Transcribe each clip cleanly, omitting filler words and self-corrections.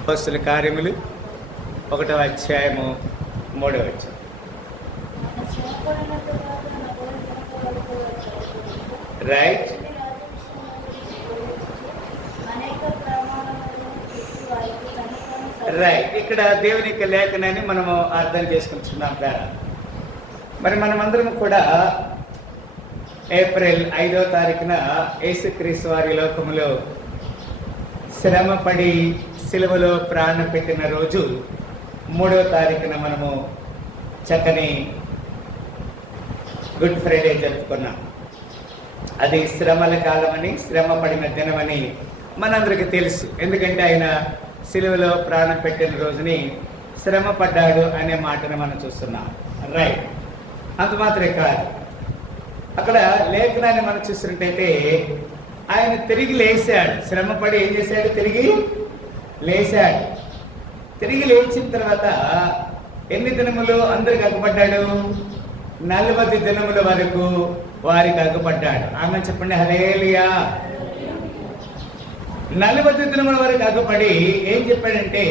అపోస్తలుల కార్యములు 1వ అధ్యాయము 3వ వచనం. రైట్ రైట్ ఇక్కడ దేవుని యొక్క లేఖనాన్ని మనము అర్థం చేసుకుంటున్నాం కదా. మరి మనమందరం కూడా ఏప్రిల్ 5వ తారీఖున యేసుక్రీస్తు వారి లోకములో శ్రమపడి సిలువలో ప్రాణం పెట్టిన రోజు 3వ తారీఖున మనము చక్కని గుడ్ ఫ్రైడే జరుపుకున్నాం. అది శ్రమల కాలమని, శ్రమ పడిన దినమని మనందరికీ తెలుసు. ఎందుకంటే ఆయన సిలువలో ప్రాణం పెట్టిన రోజుని శ్రమ పడ్డాడు అనే మాటను మనం చూస్తున్నాం. రైట్, అంత మాత్రమే కాదు, అక్కడ లేఖనాన్ని మనం చూసినట్టయితే ఆయన తిరిగి లేచాడు. శ్రమపడి ఏం చేశాడు? తిరిగి లేచాడు. తిరిగి లేచిన తర్వాత ఎన్ని దినములు అందరికి అగ్గుపడ్డాడు? 40 దినముల వరకు వారికి అగ్గుపడ్డాడు. ఆమె చెప్పండి హల్లెలూయా. 40 దినముల వరకు అగ్గుపడి ఏం చెప్పాడంటే,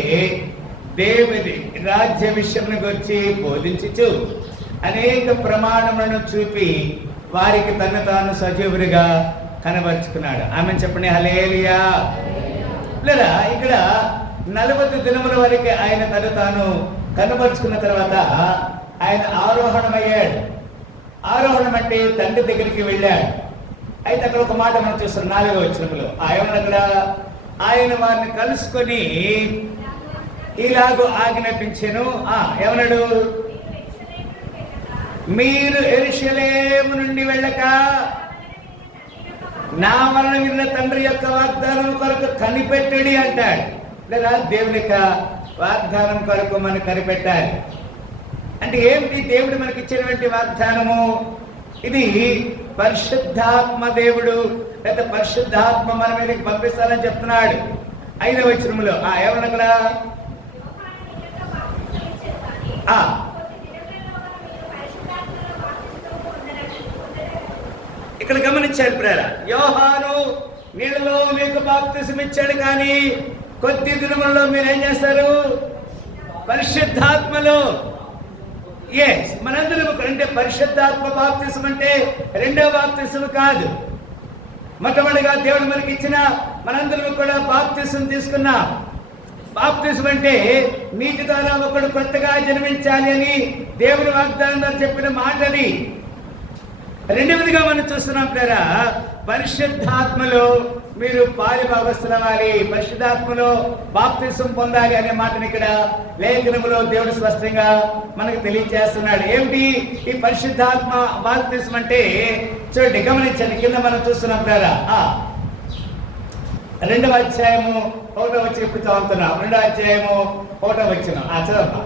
దేవుని రాజ్య విషయం గురించి బోధించుచు అనేక ప్రమాణములను చూపి వారికి తను తాను సజీవుడిగా కనబరుచుకున్నాడు. ఆమె చెప్పండి హల్లెలూయా. లేదా ఇక్కడ 40 దినముల వరకు ఆయన తను తాను కనబరుచుకున్న తర్వాత ఆయన ఆరోహణమయ్యాడు. ఆరోహణం అంటే తండ్రి దగ్గరికి వెళ్ళాడు. అయితే అక్కడ ఒక మాట మనం చూస్తున్నాం 4వ వచనంలో. అక్కడ ఆయన వారిని కలుసుకొని ఇలాగూ ఆజ్ఞాపించెను. ఏమన్నాడు? మీరు యెరూషలేము నుండి వెళ్ళక నా వలన విన్న తండ్రి యొక్క వాగ్దానం కొరకు కనిపెట్టడి అంటాడు. లేదా దేవుని యొక్క వాగ్దానం కొరకు మనం కనిపెట్టాలి. అంటే ఏమిటి దేవుడు మనకి ఇచ్చినటువంటి వాగ్దానము? ఇది పరిశుద్ధాత్మ దేవుడు, లేదా పరిశుద్ధాత్మ మన మీదకి పంపిస్తానని చెప్తున్నాడు 5వ వచనంలో. ఏమన్నా ఇక్కడ గమనించారు ప్రేరా, యోహాను నీళ్ళలో మీకు బాప్తిసం ఇచ్చాడు, కానీ కొద్ది దినములలో మీరు ఏం చేస్తారు? పరిశుద్ధాత్మలో. మనందరం అంటే పరిశుద్ధాత్మ బాప్తిసం అంటే 2వ బాప్తిసం కాదు. మొట్టమొదటిగా దేవుడు మనకి ఇచ్చిన మనందరం కూడా బాప్తిసం తీసుకున్నాం. బాప్తిసం అంటే నీటి ద్వారా ఒకడు కొత్తగా జన్మించాలి అని దేవుని వాగ్దానం చెప్పిన మాటది. 2వదిగా మనం చూస్తున్నాం కదా, పరిశుద్ధాత్మలో మీరు పాలిభాగస్తులవ్వాలి, పరిశుద్ధాత్మలో బాప్తిసం పొందాలి అనే మాటని ఇక్కడ లేఖనములో దేవుడు స్పష్టంగా మనకు తెలియజేస్తున్నాడు. ఏమిటి ఈ పరిశుద్ధాత్మ బాప్తిసం అంటే? చూడండి, గమనించండి, కింద మనం చూస్తున్నాం కదా 2వ అధ్యాయము 1వ వచనం ఇప్పుడు చదువుతున్నాం. 2వ అధ్యాయము 1వ వచనం చదవమ్మా.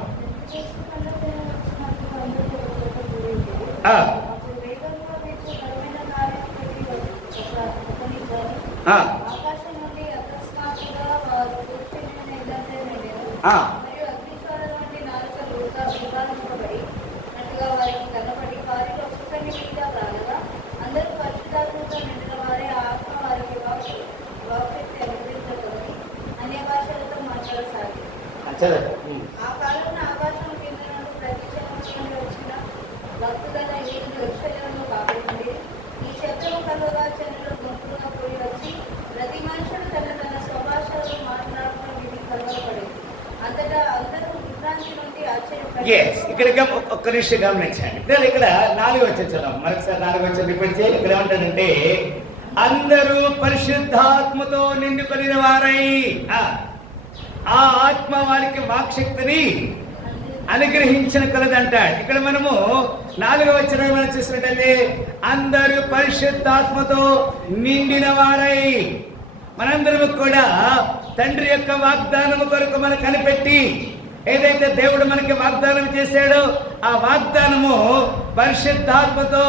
ఇక్కడ ఒక్క నిమిషం గమనించండి. ఇక్కడ 4వ వచనం మరొకసారి 4వ వచనం రిపీట్ చేయాలి. ఇక్కడ ఏమంటాడంటే, అందరూ పరిశుద్ధాత్మతో నిండుకొనిన వారై ఆ ఆత్మ వారికి వాక్శక్తిని అనుగ్రహించిన కలదంటాడు. ఇక్కడ మనము 4వ వచనం మనం చూసినట్టయితే, అందరూ పరిశుద్ధాత్మతో నిండిన వారై. మనందరము కూడా తండ్రి యొక్క వాగ్దానము కొరకు మనం కనిపెట్టి ఏదైతే దేవుడు మనకి వాగ్దానం చేశాడో ఆ వాగ్దానము పరిశుద్ధాత్మతో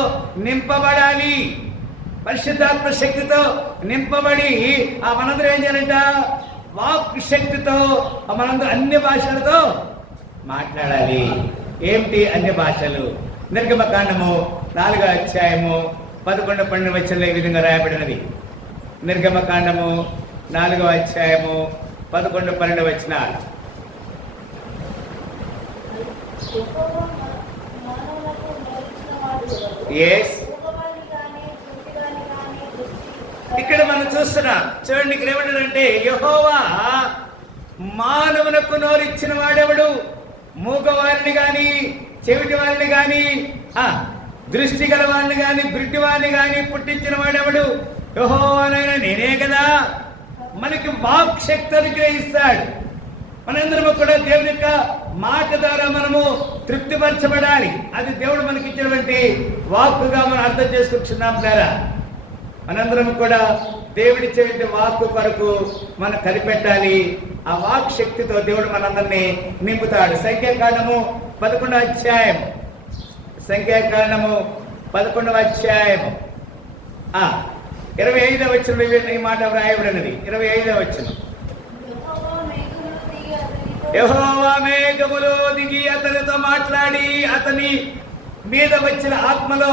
నింపబడాలి. పరిశుద్ధాత్మ శక్తితో నింపబడి మనందరం ఏం చేయాలంట? వాక్ శక్తితో మనందరం అన్ని భాషలతో మాట్లాడాలి. ఏమిటి అన్ని భాషలు? నిర్గమకాండము 4వ అధ్యాయము 11-12 వచనంలో ఈ విధంగా రాయబడినది. నిర్గమకాండము 4వ అధ్యాయము 11, 12 వచనాలు. ఇక్కడ మనం చూస్తున్నాం. చూడండి, ఇక్కడ ఏమంటాడంటే యెహోవా మానవునకు నోరిచ్చిన వాడెవడు? మూగవారిని గాని, చెవిటి వారిని గాని, దృష్టి గల వారిని గాని, గుడ్డి వారిని గాని పుట్టించిన వాడెవడు? యెహోవానైనా నేనే కదా. మనకి వాక్ శక్తి అనుగ్రహిస్తాడు. మనందరము కూడా దేవుని యొక్క మాట ద్వారా మనము తృప్తిపరచబడాలి. అది దేవుడు మనకి ఇచ్చినటువంటి వాక్కుగా మనం అర్థం చేసుకుంటున్నాం ద్వారా మనందరం కూడా దేవుడిచ్చేటువంటి వాక్కు కొరకు మనం కనిపెట్టాలి. ఆ వాక్ శక్తితో దేవుడు మనందరినీ నింపుతాడు. సంఖ్యాకాండము 11వ అధ్యాయం, సంఖ్యాకాండము 11వ అధ్యాయం 25వ వచనం ఈ మాట వ్రాయబడినది. 25వ వచనం, యెహోవా మేఘములో దిగి అతనితో మాట్లాడి అతని మీద వచ్చిన ఆత్మలో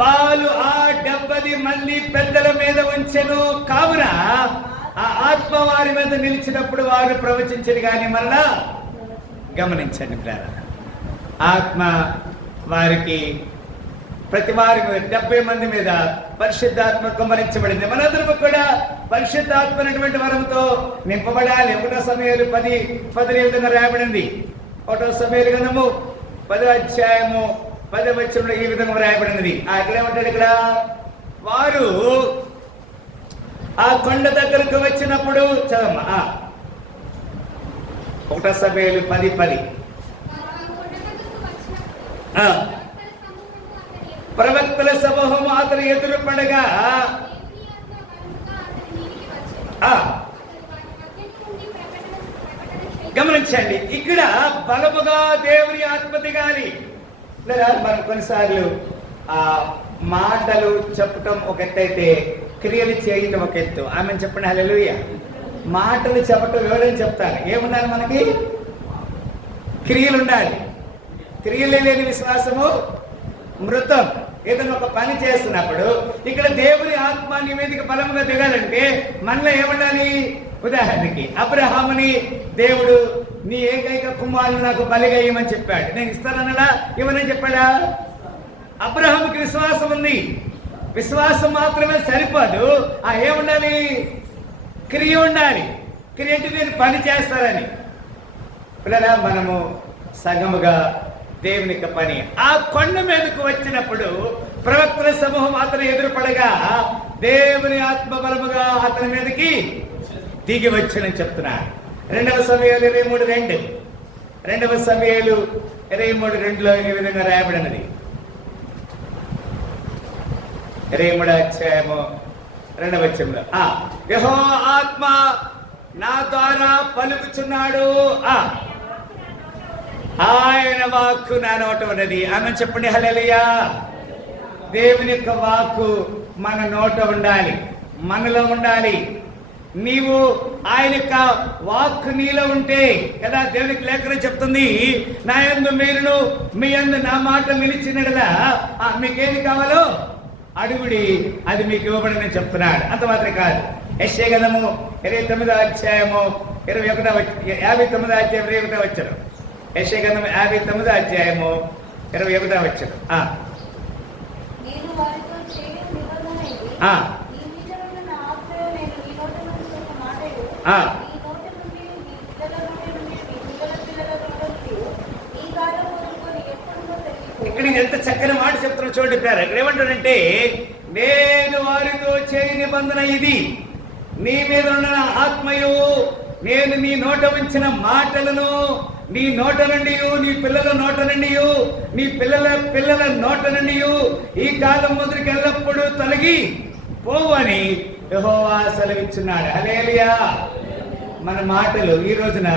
పాలు ఆ 70 మంది పెద్దల మీద ఉంచెను. కావున ఆ ఆత్మ వారి మీద నిలిచినప్పుడు వారు ప్రవచించరు. కానీ మరలా గమనించండి ప్రేరణ, ఆత్మ వారికి ప్రతి వారి 70 మంది మీద పరిశుద్ధాత్మ కుమ్మరించబడింది. మనందరము కూడా పరిశుద్ధాత్మ అనేటువంటి వరంతో నింపబడాలి. 1 సమూయేలు 10 ఈ విధంగా రాయబడింది. 1 సమూయేలు గ్రంథము 10వ అధ్యాయము 10వ వచనంలో ఈ విధంగా రాయబడినది. ఇక్కడ ఏమంటాడు? ఇక్కడ వారు ఆ కొండ దగ్గరకు వచ్చినప్పుడు చదమ్మా. 1 సమూయేలు 10:10 ప్రవక్తల సమూహము అతను ఎదురుపడగా గమనించండి, ఇక్కడ బలముగా దేవుని ఆత్మ దిగాలి. లేదా మనం కొన్నిసార్లు మాటలు చెప్పటం ఒక ఎత్తు అయితే క్రియలు చేయటం ఒక ఎత్తు. ఆమె చెప్పండి హల్లెలూయా. మాటలు చెప్పటం ఎవరైనా చెప్తారు. ఏముండాలి? మనకి క్రియలు ఉండాలి. క్రియలే లేని విశ్వాసము మృతం. ఏదైనా ఒక పని చేస్తున్నప్పుడు ఇక్కడ దేవుని ఆత్మ నీ మీదకి బలముగా దిగాలంటే మనలో ఏముండాలి? ఉదాహరణకి అబ్రహాముని దేవుడు నీ ఏకైక కుమారుని నాకు బలిగా ఇవ్వమని చెప్పాడు. నేను ఇస్తానన్నాడా? ఇవ్వనని చెప్పాడా? అబ్రహాముకి విశ్వాసం ఉంది. విశ్వాసం మాత్రమే సరిపోదు. ఏముండాలి? క్రియ ఉండాలి. క్రియ అంటే నేను పని చేస్తానని. పిల్లరా, మనము సగముగా దేవుని యొక్క పని. ఆ కొండ మీదకు వచ్చినప్పుడు ప్రవక్తల సమూహం అతను ఎదురుపడగా దేవుని ఆత్మ బలముగా అతని మీదకి దిగి వచ్చినని చెప్తున్నాడు. 2వ సమూయేలు 23:2, 2వ సమూయేలు 23:2లో ఈ విధంగా రాయబడినది. 23వ అధ్యాయము 2వ వచనంలో యెహోవా ఆత్మ నా ద్వారా పలుకుచున్నాడు, ఆయన వాక్కు నా నోట ఉన్నది. ఆమె చెప్పండి హల్లెలూయా. దేవుని యొక్క వాక్కు మన నోట ఉండాలి, మనలో ఉండాలి. నీవు ఆయన యొక్క వాక్కు నీలో ఉంటే కదా దేవునికి లేఖనం చెప్తుంది, నా యందు మీరును మీ యందు నా మాట నిలిచినట్లా మీకేది కావాలో అడుగుడి, అది మీకు ఇవ్వబడని చెప్తున్నాడు. అంత మాత్రమే కాదు. యెషయా గ్రంథము 29వ అధ్యాయము 59వ అధ్యాయం 21వ వచనం. యెషయా గ్రంథము 59వ అధ్యాయము 21వ వచనం. ఇక్కడ ఎంత చక్కని మాట చెప్తున్నా చూడండి. ఇక్కడ ఏమంటాడంటే, నేను వారితో చేయి నిబంధన ఇది, నీ మీద ఉన్న ఆత్మయు నేను నీ నోట ఉంచిన మాటలను నీ నోట నుండి, నీ పిల్లల నోట నుండి, నీ పిల్లల నోట నుండి ఈ కాలం మొదటికి ఎల్లప్పుడూ తొలగి పోవు అని యెహోవా సెలవిచ్చున్నాడు. హల్లెలూయా. మన మాటలు ఈ రోజున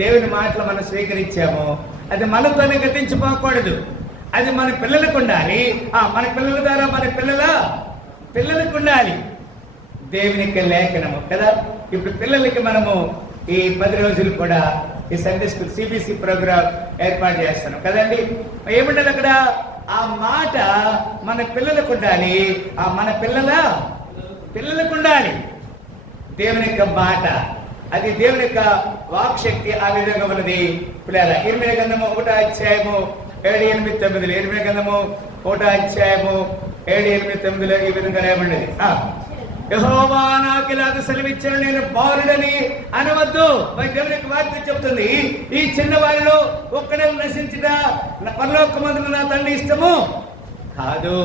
దేవుని మాటలు మనం స్వీకరించాము, అది మనతోనే గతించిపోకూడదు. అది మన పిల్లలకు ఉండాలి. మన పిల్లల ద్వారా మన పిల్లలకు ఉండాలి. దేవుని యొక్క లేఖనము కదా. ఇప్పుడు పిల్లలకి మనము ఈ 10 రోజులు కూడా ఈ సండే స్కూల్ సిబిసి ప్రోగ్రామ్ ఏర్పాటు చేస్తున్నాం కదండి. ఏముండాలి అక్కడ? ఆ మాట మన పిల్లలకు ఉండాలి. మన పిల్లల దేవుని యొక్క మాట, అది దేవుని యొక్క వాక్శక్తి ఆ విధంగా ఉన్నది. పిల్లల ఇర్మియా గ్రంథము 1వ అధ్యాయము 7, 8, 9. ఇర్మియా గ్రంథము 1వ అధ్యాయము 7, 8, 9లో ఈ విధంగా రాయబడినది. యెహోవా నాకు ఇలాగ సెలవిచ్చాను, నేను బాలుడని అనవద్దు. దేవుని యొక్క వాక్యం చెబుతుంది, ఈ చిన్నవారిలో ఒక్కడే నశించిన పరలోకమందున నా తండ్రి ఇష్టము కాదు.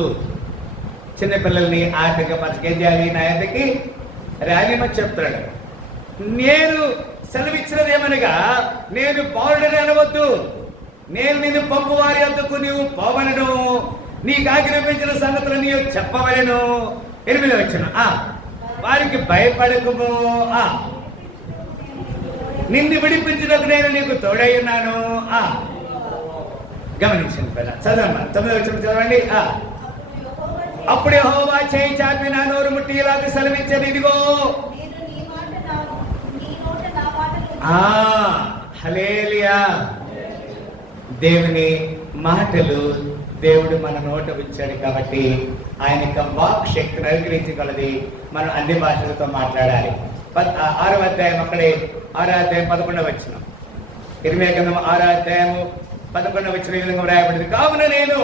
చిన్నపిల్లల్ని ఆటంకపరచక ఏం చేయాలి? నా యొద్దకి రానిమని చెప్తాడు. నేను సెలవిచ్చినది ఏమనగా, నేను బాలుడని అనవద్దు, నేను నిన్ను పంపు వారి వద్దకు నీవు పోవలను, నీకు ఆజ్ఞాపించిన సంగతులు నీవు చెప్పవలను. 8వ వచనం, వారికి భయపడకుము, నిన్ను విడిపించుటకు నేను నీకు తోడై ఉన్నాను. గమనించండి పిల్ల, చదవమ్మా. 9వ వచనం చదవండి. అప్పుడు యెహోవా చేయి చాపి నా నోరు ముట్టి ఇలాగ సెలవిచ్చాను, ఇదిగో హల్లెలూయా. దేవుని మాటలు దేవుడు మన నోట ఉంచాడు కాబట్టి ఆయన యొక్క వాక్ శక్తిని అనుగ్రహించగలది. మనం అన్ని భాషలతో మాట్లాడాలి. 6వ అధ్యాయం, అక్కడే 6వ అధ్యాయం 11వ వచనం. ఇర్మియా గ్రంథం 6వ అధ్యాయము 11వ వచనం ఈ విధంగా వ్రాయబడింది, కావున నేను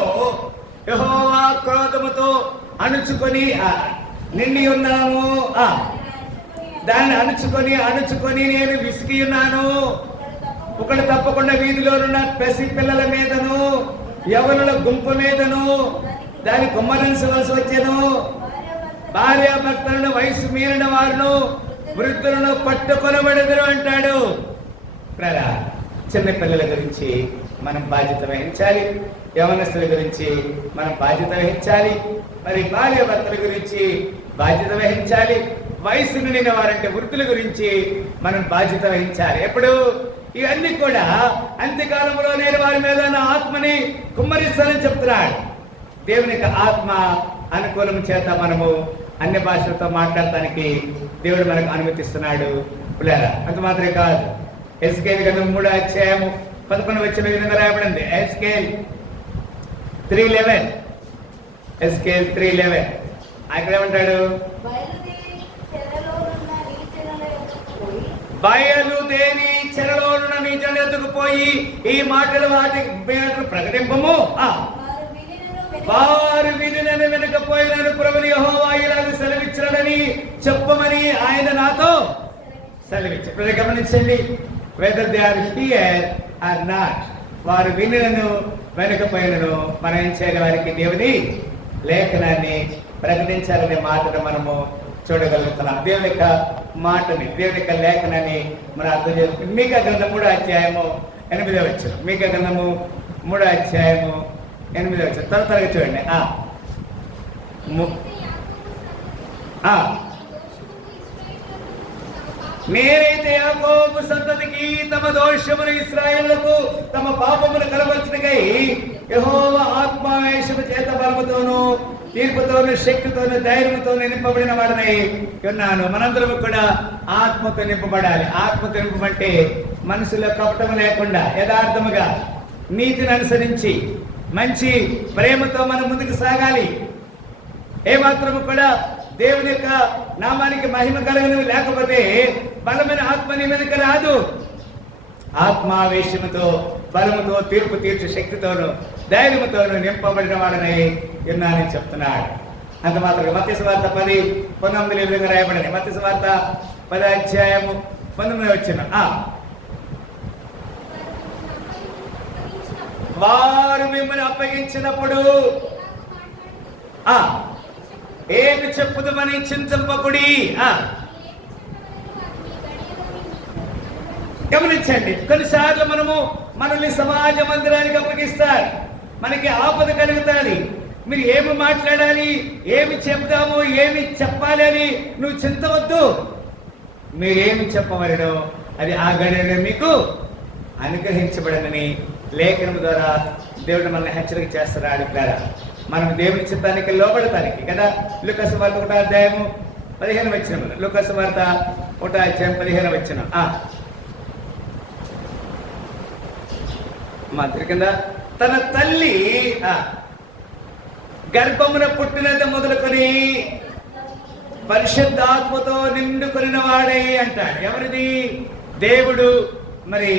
యెహోవా క్రోధముతో అణుచుకొని నిండి ఉన్నాను, దాన్ని అణుచుకొని నేను విసిగి ఉన్నాను. ఒకడు తప్పకుండా వీధిలోనున్న పసి పిల్లల మీదను యవనుల గుంపు మీదను దాన్ని కుమ్మరించవలసి వచ్చాను. భార్యాభర్తలను, వయసు మీరిన వారును, వృద్ధులను పట్టుకొనబడదురు అంటాడు. చిన్న పిల్లల గురించి మనం బాధ్యత వహించాలి, యవనస్తుల గురించి మనం బాధ్యత వహించాలి, మరి భార్యాభర్తల గురించి బాధ్యత వహించాలి, వయసు నిండిన వారంటే వృద్ధుల గురించి మనం బాధ్యత వహించాలి. ఎప్పుడు ఇవన్నీ కూడా అంత్యకాలంలో నేను వారి మీద నా ఆత్మని కుమ్మరిస్తానని చెప్తున్నాడు. దేవుని యొక్క ఆత్మ అనుకూలం చేత మనము అన్ని భాషలతో మాట్లాడటానికి దేవుడు మనకు అనుమతిస్తున్నాడు. పిల్లల అంత మాత్రమే కాదు, ఎస్కేల్ గ్రంథం 3వ అధ్యాయము 11వ వచనం విధంగా రాయబడింది. ఎస్కేల్ 3:11, ఎస్కేల్ 3:11 అక్కడ ఏమంటాడు? బయలుదేరి చెరలోనున్న నీ జనుల యొద్దకు పోయి ఈ మాటలు వాటి ప్రకటింపము, వారు వినినను వినకపోయినను ప్రభువు యెహోవా ఇలాగ సెలవిచ్చాడని చెప్పమని ఆయన నాతో సెలవిచ్చాడు. గమనించండి, whether they are here or not, వారు వినినను వెనకపోయినను మనం ఏం చేయాలి? వారికి దేవుని లేఖనాన్ని ప్రకటించాలనే మాటను మనము చూడగలుగుతున్నాం. దేవుని యొక్క మాటని, దేవుని యొక్క లేఖనాన్ని మనం అర్థం చేసుకుంటాం. మీకా గ్రంథం 3వ అధ్యాయము 8వ వచనం. మీకా గ్రంథము 3వ అధ్యాయము 8వ వచనం త్వరగా చూడండి. నేనైతే యాకోబు సంతతికి తమ దోషములు ఇశ్రాయేలుకు తమ పాపములు కలవలసినకై యెహోవా ఆత్మావేశము చేత బలముతోను తీర్పుతోను శక్తితోను ధైర్యంతోను నింపబడిన వాడనై ఉన్నాను. మనందరము కూడా ఆత్మతో నింపబడాలి. ఆత్మతో నింపబట్టే మనసులో కపటము లేకుండా యథార్థముగా నీతిని అనుసరించి మంచి ప్రేమతో మనం ముందుకు సాగాలి. ఏమాత్రము కూడా దేవుని యొక్క నామానికి మహిమ కలగనివి లేకపోతే బలమైన ఆత్మ నీ మీదకి రాదు. ఆత్మావేశముతో బలముతో తీర్పు తీర్చు శక్తితోను ధైర్యముతోను నింపబడిన వాడనై ఉన్నానని చెప్తున్నాడు. అంత మాత్రం మత్తయి సువార్త 10:19 విధంగా రాయబడింది. మత్తయి సువార్త 10వ అధ్యాయము 19వ వచనం. వారు మిమ్మల్ని అప్పగించినప్పుడు ఏమి చెప్పుదామని చింతింపకుడి. గమనించండి, కొన్నిసార్లు మనల్ని సమాజ మందిరానికి అప్పగిస్తారు. మనకి ఆపద కలుగుతుంది. మీరు ఏమి మాట్లాడాలి, ఏమి చెప్దాము, ఏమి చెప్పాలి అని నువ్వు చింతవద్దు. మీరేమి చెప్పవలనో అది ఆ గడియలో మీకు అనుగ్రహించబడనని లేఖనం ద్వారా దేవుడు మనల్ని హెచ్చరిక చేస్తున్నాడు. ద్వారా మనం దేవుని చిత్తానికి లోబడటానికి కదా. లూకా సువార్త 1వ అధ్యాయము 15వ వచనం. లూకా సువార్త 1వ అధ్యాయం 15వ వచనం. మాత్రి కింద తన తల్లి గర్భమున పుట్టినంత మొదలుకొని పరిశుద్ధాత్మతో నిండుకొనిన వాడై అంటాడు. ఎవరిది? దేవుడు మరి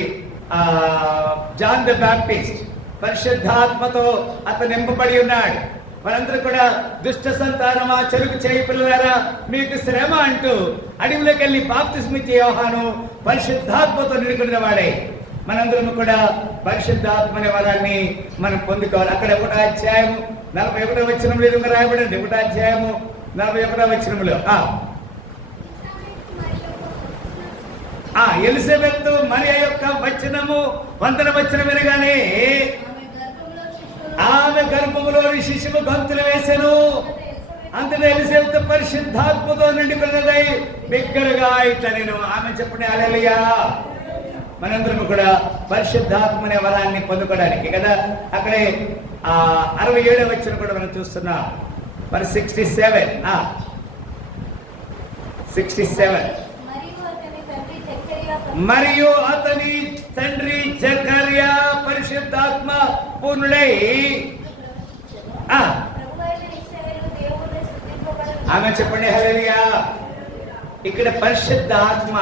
జాన్ ద బాప్టిస్ట్ పరిశుద్ధాత్మతో అతను నింపబడి ఉన్నాడు. మనందరూ కూడా దుష్ట సంతానమా, చెరుకు చేయి పిల్లలారా మీకు శ్రమ అంటూ అడవిలోకి వెళ్ళి బాప్తిస్మ ఇచ్చే యోహాను పరిశుద్ధాత్మతో నిండుకున్న వాడే. మనందరం కూడా పరిశుద్ధాత్మ అనే వరాన్ని మనం పొందుకోవాలి. అక్కడ 1వ అధ్యాయము 41వ వచనంలో ఇది రాయబడింది. 1వ అధ్యాయము 41వ వచనంలో ఎలిజబెత్ మరియ యొక్క వచనము 100వ వచనం వినగానే ఆమె గర్భములోని శిశువు గంతులు వేసెను. అంతటా ఎలిజబెత్ పరిశుద్ధాత్మతో నిండుకున్నదై బిగ్గరగా ఇట్లా నేను ఆమె చెప్పండి హల్లెలూయా. మనందరం కూడా పరిశుద్ధాత్మ అనే వరాన్ని పొందుకోవడానికి కదా అక్కడే 67వ వచనం కూడా మనం చూస్తున్నాం. మరి 67 మరియు అతని తండ్రి జకర్యా పరిశుద్ధాత్మ పూర్ణుడై ఆమె చెప్పండి హల్లెలూయా. ఇక్కడ పరిశుద్ధాత్మ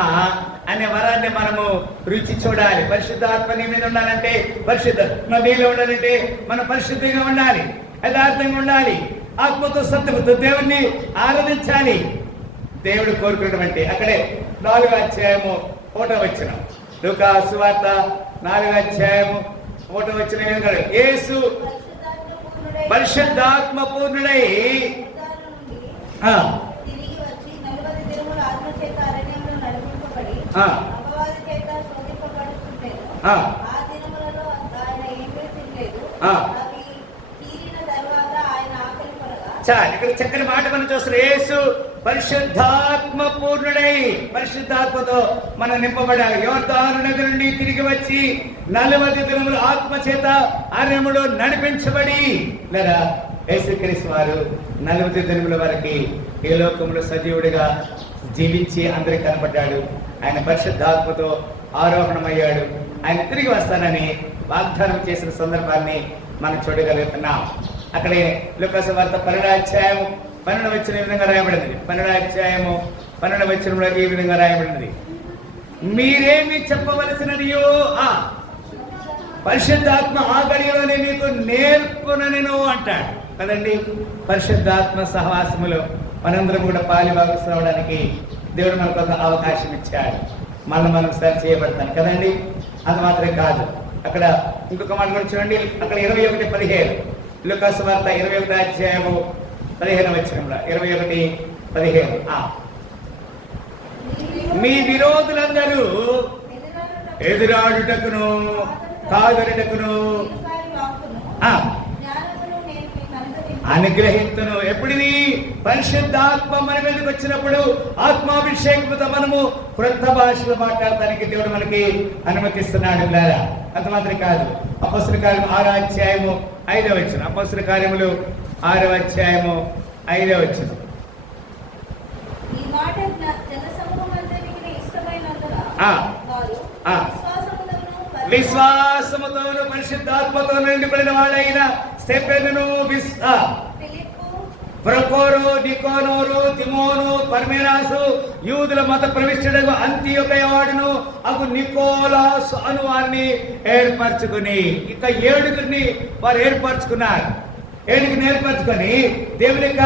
అనే వరాన్ని మనము రుచి చూడాలి. పరిశుద్ధాత్మ నీ మీద ఉండాలంటే, పరిశుద్ధాత్మ నీలో ఉండాలంటే మనం పరిశుద్ధిగా ఉండాలి, యథార్థంగా ఉండాలి, ఆత్మతో సత్యముతో దేవుణ్ణి ఆరాధించాలి. దేవుడు కోరుకున్నటువంటి అక్కడే 4వ అధ్యాయము 1వ వచనం, లూకా సువార్త 4వ అధ్యాయము 1వ వచనం, యేసు పరిశుద్ధాత్మ పూర్ణుడై ఇక్కడ చక్కని మాట మనం చూస్తున్నాం. యేసు పరిశుద్ధాత్మ పూర్ణుడై, పరిశుద్ధాత్మతో మనం నింపబడాలి. యోర్దాను నది నుండి తిరిగి వచ్చి 40 దినములు ఆత్మ చేత అరణ్యములో నడిపించబడి లేదా యేసుక్రీస్తు వారు 40 దినముల వరకు ఈ లోకంలో సజీవుడిగా జీవించి అందరికి కనబడ్డాడు. ఆయన పరిశుద్ధాత్మతో ఆరోహణమయ్యాడు. ఆయన తిరిగి వస్తానని వాగ్దానం చేసిన సందర్భాన్ని మనం చూడగలుగుతున్నాం. అక్కడే లూకా సువార్త 12వ అధ్యాయము 12వ వచనం ఈ విధంగా రాయబడింది. 12వ అధ్యాయము 12వ వచనంలో ఈ విధంగా రాయబడినది, మీరేమి చెప్పవలసినదియో పరిశుద్ధాత్మ ఆ గడియలోనే మీకు నేర్పునను అంటాడు కదండి. పరిశుద్ధాత్మ సహవాసములో మనందరం కూడా పాలి భాగస్వాములు అవడానికి దేవుడు మనకు ఒక అవకాశం ఇచ్చాడు. మనం సరి చేయబడతాను కదండి. అది మాత్రమే కాదు, అక్కడ ఇంకొక మాట కూడా చూడండి. అక్కడ 21:15 లూకా సువార్త 21వ అధ్యాయము 15వ వచనంలో 21:15 మీ విరోధులందరూ ఎదురాడుటకును కాదరుటకును అనుగ్రహించును. ఎప్పుడిది? పరిశుద్ధాత్మ మన మీదకి వచ్చినప్పుడు ఆత్మాభిషేకంతో మనము క్రొత్త భాషలు మాట్లాడటానికి దేవుడు మనకి అనుమతిస్తున్నాడు. అంత మాత్రం కాదు, అపొస్తలుల కార్యము 6వ అధ్యాయము 5వ వచనం, అపొస్తలుల కార్యములు 6వ అధ్యాయము 5వ వచనం, విశ్వాసముతోను పరిశుద్ధాత్మతో నిండిపడిన వాడైన స్టెఫెనును, ప్రొకోరు, నికోనోరు, తిమోను, పర్మేనాసు, యూదుల మత ప్రవిష్టుడగు అంతియొకయవాడును అగు నికోలాసు అను వారిని ఏర్పరచుకుని, ఇక 7గురిని వారు ఏర్పరచుకున్నారు. 7గురిని ఏర్పరచుకొని దేవుని యొక్క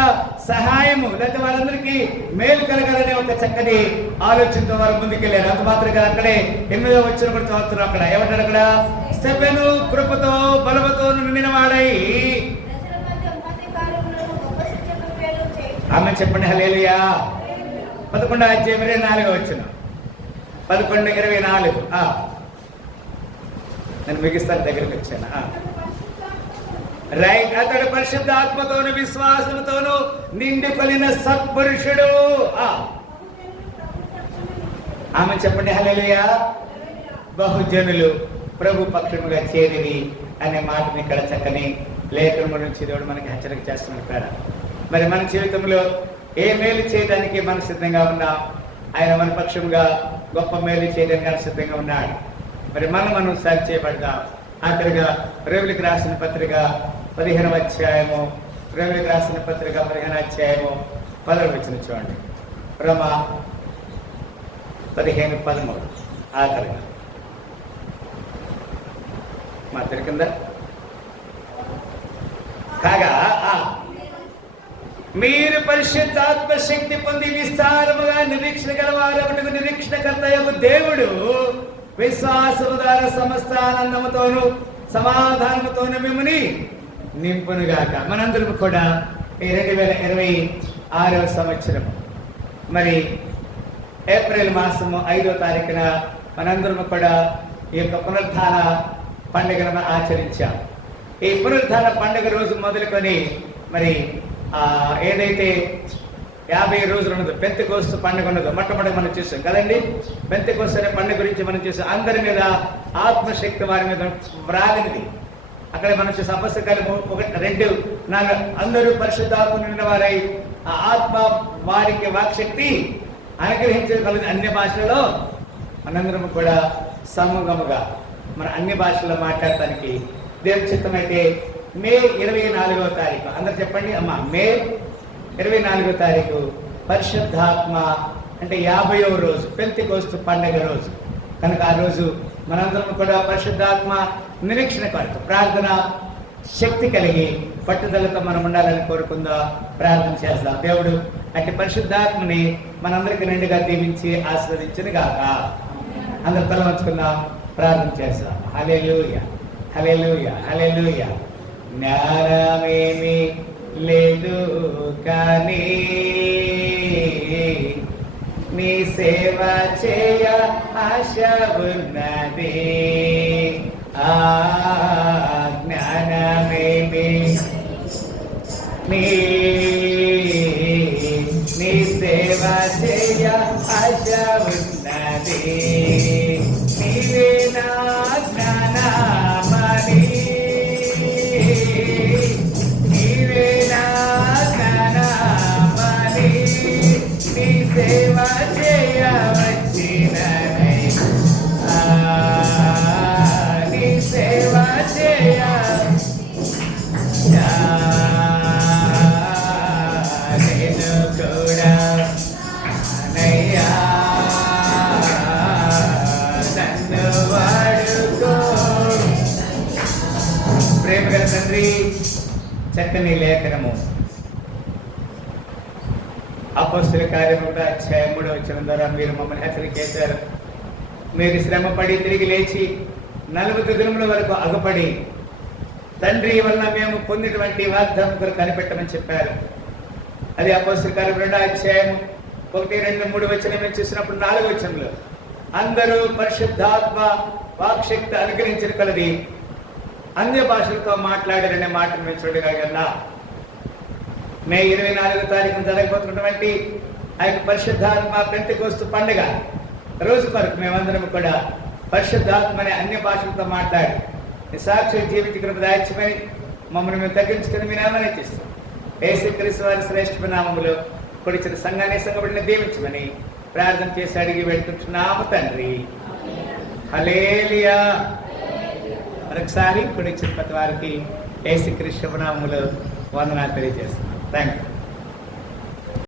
సహాయము లేకపోతే వాళ్ళందరికీ మేలు కలగాలనే ఒక చక్కని ఆలోచనతో వారు ముందుకెళ్ళారు. అంత మాత్రమే అక్కడే 8వ వచనం కూడా చదువుతున్నారు. అక్కడ ఏమంటారు? అక్కడ స్టెఫెను కృపతో బలముతో నిండిన వాడై ఆమె చెప్పండి హల్లెలూయా. 11వ అధ్యాయం 24వ వచనం, 11:24 నేను మిగిస్తాను, దగ్గరికి వచ్చాను. రైట్, అతడు పరిశుద్ధాత్మతోను విశ్వాసముతోను నిండికొనిన సత్పురుషుడు. ఆమె చెప్పండి హల్లెలూయా. బహుజనులు ప్రభు పక్షముగా చేరిరి అనే మాటని ఇక్కడ చక్కని లేఖనం నుంచి దేవుడు మనకి హెచ్చరిక చేస్తున్నాడు. మరి మన జీవితంలో ఏ మేలు చేయడానికి మనం సిద్ధంగా ఉన్నాం? ఆయన మన పక్షంగా గొప్ప మేలు చేయడానికి సిద్ధంగా ఉన్నాడు. మరి మనం సరి చేయబడదాం. ఆఖరిగా రోమిలికి రాసిన పత్రిక 15వ అధ్యాయము, రోమిలికి రాసిన పత్రిక 15వ అధ్యాయము 10వ వచనం చూడండి. రోమా 15:13 ఆఖరిగా మా కింద కాగా మీరు పరిశుద్ధాత్మ శక్తి పొంది విస్తారముగా నిరీక్షణ గలవారు నిరీక్షణకర్తయగు దేవుడు విశ్వాసము ద్వారా సమస్త ఆనందముతోను సమాధానముతోను మిమ్మల్ని నింపునుగాక. మనందరం కూడా ఈ 2026వ సంవత్సరం మరి ఏప్రిల్ మాసము 5వ తారీఖున మనందరం కూడా ఈ యొక్క పునరుద్ధాన పండుగను ఆచరించాం. ఈ పునరుద్ధాన పండుగ రోజు మొదలుకొని మరి ఏదైతే 50 రోజులు ఉన్నదో పెంతెకోస్తు పండుగ ఉన్నదో మొట్టమొదటి మనం చూసాం కదండి. పెంతెకోస్తు అనే పండుగ గురించి మనం చూసాం. అందరి మీద ఆత్మశక్తి వారి మీద వ్రాలినది. అక్కడ మనం చూసే అపస్తకాలు 1, 2, 4 అందరూ పరిశుద్ధాత్మ నిండిన వారై ఆ ఆత్మ వారికి వాక్శక్తి అనుగ్రహించగలిగిన అన్య భాషలలో మనందరం కూడా సమూహముగా మన అన్ని భాషల్లో మాట్లాడటానికి దేవుని చిత్తమైతే మే 24వ తారీఖు అందరు చెప్పండి అమ్మా. మే 24వ తారీఖు పరిశుద్ధాత్మ అంటే 50వ రోజు పెంతెకోస్తు పండుగ రోజు కనుక ఆ రోజు మనందరం కూడా పరిశుద్ధాత్మ నిరీక్షణ కొరకు ప్రార్థన శక్తి కలిగి పట్టుదలతో మనం ఉండాలని కోరుకుందా ప్రార్థన చేస్తాం. దేవుడు అట్టి పరిశుద్ధాత్మని మనందరికీ నిండుగా దీవించి ఆశీర్వదించును గాక. అందరు తల వంచుకుందాం, ప్రార్థన చేస్తాం. హల్లెలూయా, హల్లెలూయా, హల్లెలూయా. జ్ఞానమేమి లేదు కానీ నీ సేవ చేయ ఆశ ఉన్నది. జ్ఞానమేమి నీ సేవ చేయ ఆశ ఉన్నది. నీవే నా జ్ఞానమని, నీవే నా జ్ఞానమని, నీ సేవ చేయ వచ్చిననై, నీ సేవ చేయ నేను కూడా నయ్యా నన్ను వాడుకో. ప్రేమగల తండ్రి, చక్కని లేఖనము అపోస్తలుల కార్యము 3వ ద్వారా మీరు మమ్మల్ని హెచ్చరిక చేశారు. మీరు శ్రమపడి తిరిగి లేచి 40 దినముల వరకు అగపడి తండ్రి వలన మేము పొందినటువంటి వాగ్దానం కొరకు కనిపెట్టమని చెప్పారు. అది అపోస్తలుల కార్యము 2వ అధ్యాయము 1, 2, 3 వచనం మేము చూసినప్పుడు 4వ వచనంలో అందరూ పరిశుద్ధాత్మ వాక్శక్తి అనుగ్రహించిన కలది అన్య భాషలతో మాట్లాడారనే మాటను మేము చూడగలగల్లా. మే 24వ తారీఖున జరగబోతున్నటువంటి ఆ యొక్క పరిశుద్ధాత్మ పెంతెకోస్తు పండుగ రోజు కొరకు మేమందరం కూడా పరిశుద్ధాత్మని అన్య భాషలతో మాట్లాడి సాక్షి జీవిత కృప దాయిత్యమై మమ్మల్ని మేము తగ్గించుకుని మీ నామని ఇచ్చిస్తాం. యేసుక్రీస్తు వారి శ్రేష్ఠ నామములో కొడిచిన సంఘాన్ని సంఘబడిన దీవించమని ప్రార్థన చేసి అడిగి వెళ్తున్నాము తండ్రి. హల్లెలూయా. మరొకసారి కొడిచిన ప్రతి వారికి యేసుక్రీస్తు నామములో వందనాలు తెలియజేస్తున్నాం. Thank you.